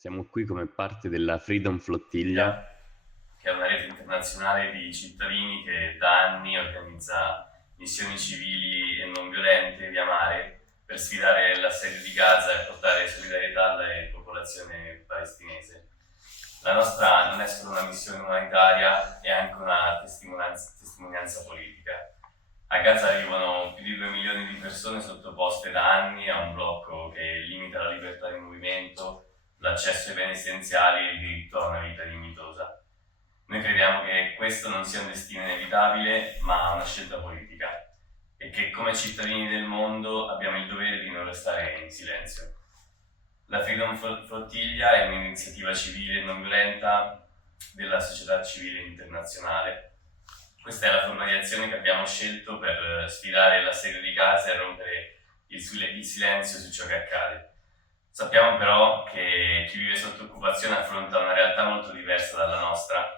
Siamo qui come parte della Freedom Flottiglia. Che è una rete internazionale di cittadini che da anni organizza missioni civili e non violente via mare per sfidare l'assedio di Gaza e portare solidarietà alla popolazione palestinese. La nostra non è solo una missione umanitaria, è anche una testimonianza politica. A Gaza vivono più di 2 milioni di persone sottoposte da anni a un blocco che limita la libertà di movimento, l'accesso ai beni essenziali e il diritto a una vita dignitosa. Noi crediamo che questo non sia un destino inevitabile, ma una scelta politica, e che come cittadini del mondo abbiamo il dovere di non restare in silenzio. La Freedom Flottiglia è un'iniziativa civile e non violenta della società civile internazionale. Questa è la forma di azione che abbiamo scelto per sfidare l'assedio di Gaza e rompere il silenzio su ciò che accade. Sappiamo però che chi vive sotto occupazione affronta una realtà molto diversa dalla nostra.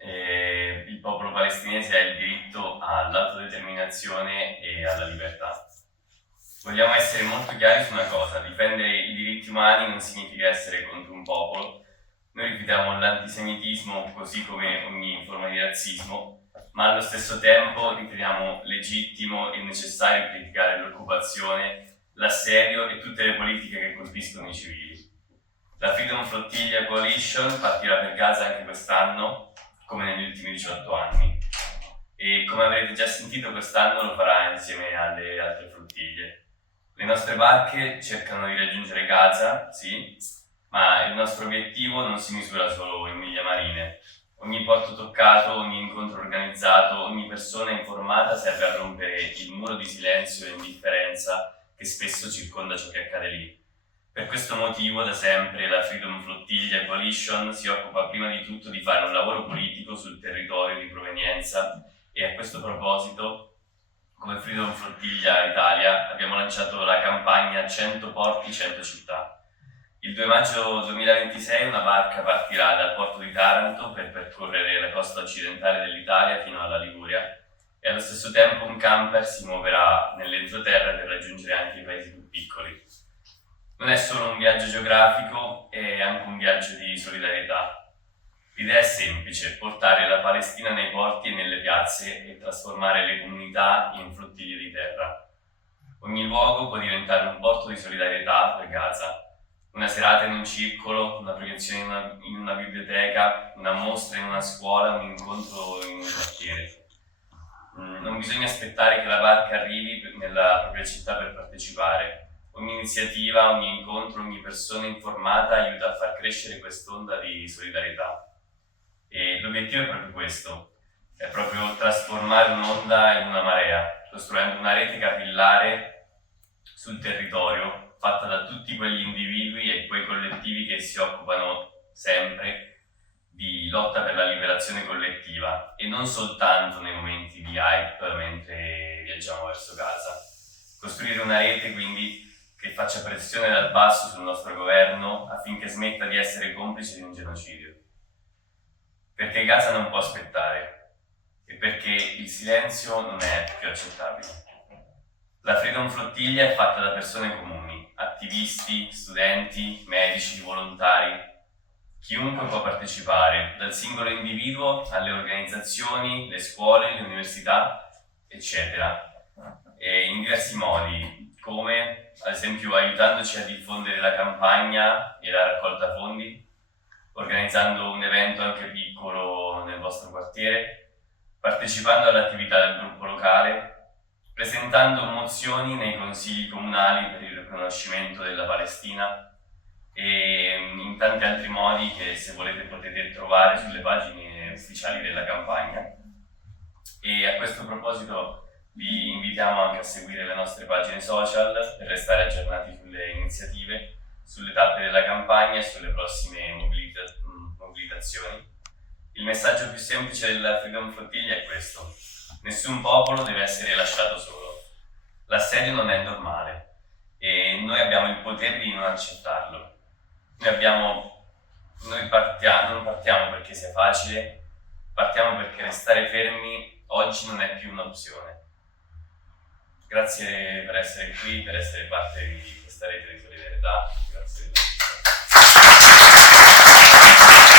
Il popolo palestinese ha il diritto all'autodeterminazione e alla libertà. Vogliamo essere molto chiari su una cosa: difendere i diritti umani non significa essere contro un popolo. Noi rifiutiamo l'antisemitismo così come ogni forma di razzismo, ma allo stesso tempo riteniamo legittimo e necessario criticare l'occupazione, l'assedio e tutte le politiche che colpiscono i civili. La Freedom Flottiglia Coalition partirà per Gaza anche quest'anno, come negli ultimi 18 anni, e come avrete già sentito quest'anno lo farà insieme alle altre flottiglie. Le nostre barche cercano di raggiungere Gaza, sì, ma il nostro obiettivo non si misura solo in miglia marine. Ogni porto toccato, ogni incontro organizzato, ogni persona informata serve a rompere il muro di silenzio e indifferenza che spesso circonda ciò che accade lì. Per questo motivo, da sempre, la Freedom Flottiglia Coalition si occupa prima di tutto di fare un lavoro politico sul territorio di provenienza, e a questo proposito, come Freedom Flottiglia Italia, abbiamo lanciato la campagna 100 porti, 100 città. Il 2 maggio 2026 una barca partirà dal porto di Taranto per percorrere la costa occidentale dell'Italia fino alla Liguria, e allo stesso tempo un camper si muoverà nell'entroterra per raggiungere anche i paesi più piccoli. Non è solo un viaggio geografico, è anche un viaggio di solidarietà. L'idea è semplice: portare la Palestina nei porti e nelle piazze e trasformare le comunità in flottiglie di terra. Ogni luogo può diventare un porto di solidarietà per Gaza. Una serata in un circolo, una proiezione in una biblioteca, una mostra in una scuola, un incontro in un quartiere. Non bisogna aspettare che la barca arrivi nella propria città per partecipare. Ogni iniziativa, ogni incontro, ogni persona informata aiuta a far crescere quest'onda di solidarietà. E l'obiettivo è proprio questo: è proprio trasformare un'onda in una marea, costruendo una rete capillare sul territorio, fatta da tutti quegli individui e quei collettivi che si occupano sempre di lotta per la liberazione collettiva, e non soltanto nei momenti di hype mentre viaggiamo verso Gaza. Costruire una rete, quindi, che faccia pressione dal basso sul nostro governo affinché smetta di essere complice di un genocidio. Perché Gaza non può aspettare, e perché il silenzio non è più accettabile. La Freedom Flottiglia è fatta da persone comuni, attivisti, studenti, medici, volontari. Chiunque può partecipare, dal singolo individuo alle organizzazioni, le scuole, le università, eccetera, e in diversi modi, come ad esempio aiutandoci a diffondere la campagna e la raccolta fondi, organizzando un evento anche piccolo nel vostro quartiere, partecipando all'attività del gruppo locale, presentando mozioni nei consigli comunali per il riconoscimento della Palestina, e in tanti altri modi che, se volete, potete trovare sulle pagine ufficiali della campagna. E a questo proposito vi invitiamo anche a seguire le nostre pagine social per restare aggiornati sulle iniziative, sulle tappe della campagna e sulle prossime mobilitazioni. Il messaggio più semplice della Freedom Flottiglia è questo: nessun popolo deve essere lasciato solo. L'assedio non è normale e noi abbiamo il potere di non accettarlo. Non partiamo perché sia facile, partiamo perché restare fermi oggi non è più un'opzione. Grazie per essere qui, per essere parte di questa rete di solidarietà. Grazie.